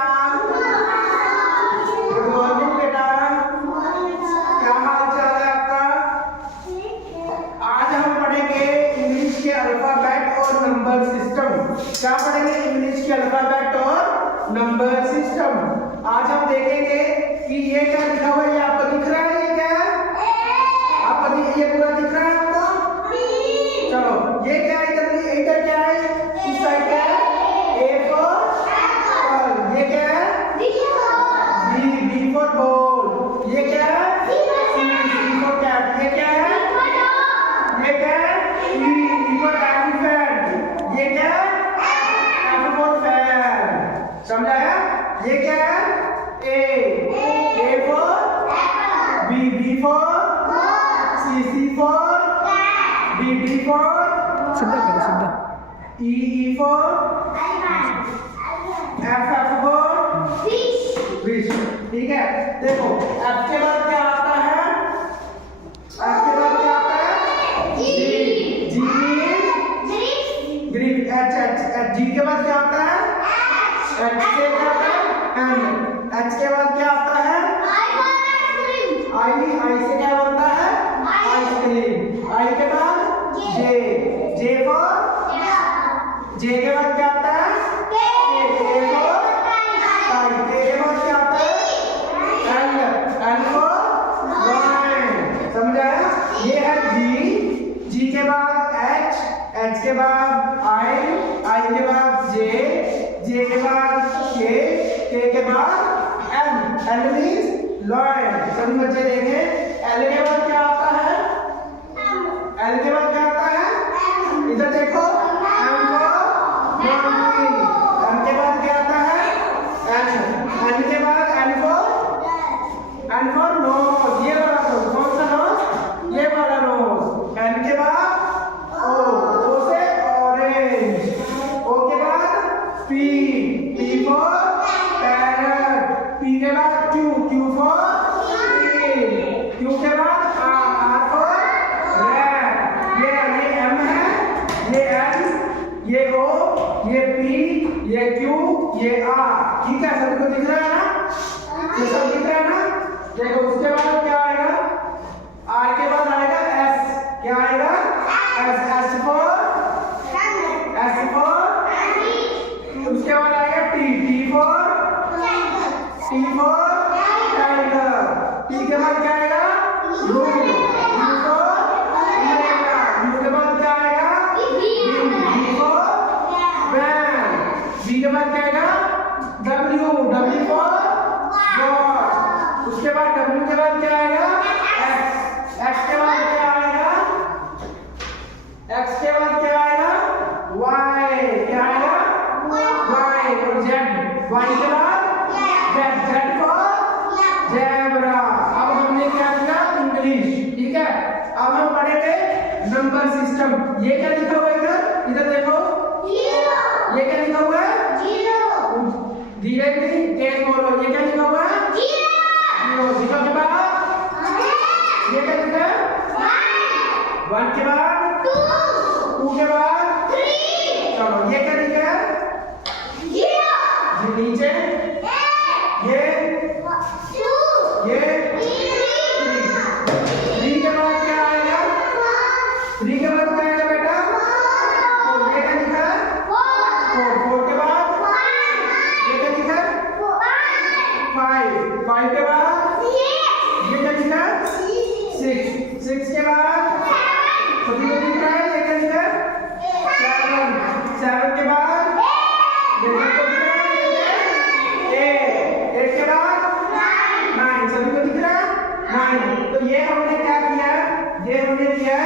Good morning बेटा, क्या हाल चाल है आपका? आज हम पढ़ेंगे इंग्लिश के अल्फाबेट और नंबर सिस्टम। क्या पढ़ेंगे? इंग्लिश के अल्फाबेट और नंबर सिस्टम। आज हम देखेंगे कि ये क्या लिखा हुआ है, ये आपको दिख रहा है? ये क्या है आपको? ये पूरा दिख रहा है आपको? चलो, ये क्या है? इधर क्या है? इस साइड क्या है? A for apple. ये क्या है? B for ball. ये क्या है? C for cat. ये क्या है? ये क्या है? E for elephant. ये क्या है? F for fan. समझाया? ये क्या है? A for B for C for D for सीधा करो, सीधा। E for F for fish. ठीक है, देखो एफ के बाद क्या आता है? एफ के बाद क्या आता है? जी ग्रीप। एच जी के बाद क्या आता है? एच से क्या आता है? एन। एच के बाद क्या आता है? आई से क्या बनता है? आइसक्रीम। आई के बाद जे फॉर जे के बाद क्या आता है? के फॉर काइट। के बाद क्या आता है? L for lion. समझ आया? ये है जी के बाद एच के बाद आई के बाद जे के बाद के बाद एल मींस लायन। सभी बच्चे देखें, एल के बाद क्या आता है? एल के बाद क्या आता है? इधर देखो, एम फॉर मॉन्की। एम के बाद क्या आता है? एन के बाद एन फॉर नोज। ये वाला नोज, कौन सा नोज? ये वाला नोज। एन के बाद ओ से ऑरेंज। ओ के बाद पी फॉर पैरट। पी के बाद क्यू फॉर क्यू के बाद आर फॉर रैट। ये एम है, ये एन, ये ओ, ये पी, ये क्यू, ये आर। ठीक है, सभी को दिख रहा है ना? ये सब दिख रहा है ना? देखो उसके बाद क्या आएगा? आर के बाद आएगा एस। क्या आएगा? एस फॉर उसके बाद आएगा टी फॉर टाइगर। टी के बाद क्या आएगा? You for America. यू के बाद क्या आएगा? B for van. बी के बाद क्या आएगा? W for God. उसके बाद डब्ल्यू के बाद क्या आएगा? एक्स के बाद क्या आएगा? एक्स के बाद क्या आएगा? वाई। क्या आएगा? वाई और जेड। वाई के बाद जेड फॉर ज़ेब्रा। अब हमने क्या किया? इंग्लिश। ठीक है, अब हम पढ़ेंगे नंबर सिस्टम। ये क्या लिखा हुआ है इधर? इधर देखो, ये क्या लिखा हुआ है? धीरे नहीं, तेज बोलो। ये क्या लिखा हुआ है? जीरो। जीरो के बाद ये क्या लिखा है? 1 के बाद 2 के बाद 3। चलो, ये क्या लिखा है? जी नीचे ये 3 के बाद क्या आएगा? 3 के बाद क्या आएगा बेटा? और ये क्या लिखा है? 4 के बाद ये क्या लिखा है? 5 के बाद ये क्या लिखा है? 6 के बाद सभी को दिख रहा है? ये क्या लिखा है? 7 के बाद ये सबको दिख रहा है? 8 के बाद 9। सभी को दिख रहा है? 9। तो ये हमने क्या किया? ये हमने किया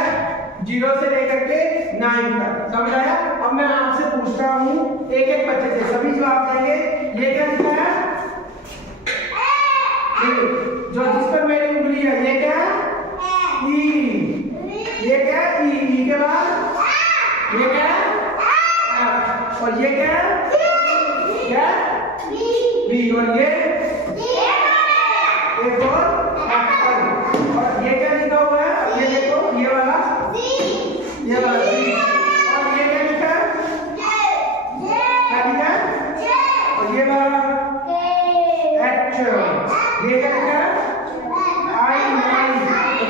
0 से लेकर के 9 तक। समझ आया? अब मैं आपसे पूछता हूँ एक बच्चे से, सभी जवाब देंगे। ये क्या लिखा है? जो जिस पर मेरी उंगली है, ये क्या है? ई। ये क्या है? ई के बाद ये क्या है? एफ। और ये क्या है? क्या? बी। और ये फॉर एप्पल। और ये क्या लिखा हुआ है? ये देखो, ये वाला सी। और ये क्या लिखा है? क्या लिखा है? और ये वाला एच। ये क्या लिखा है? आई।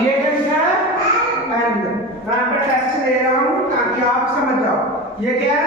ये क्या लिखा है? एन। मैं यहाँ पे टेस्ट ले रहा हूँ ताकि आप समझ जाओ। ये क्या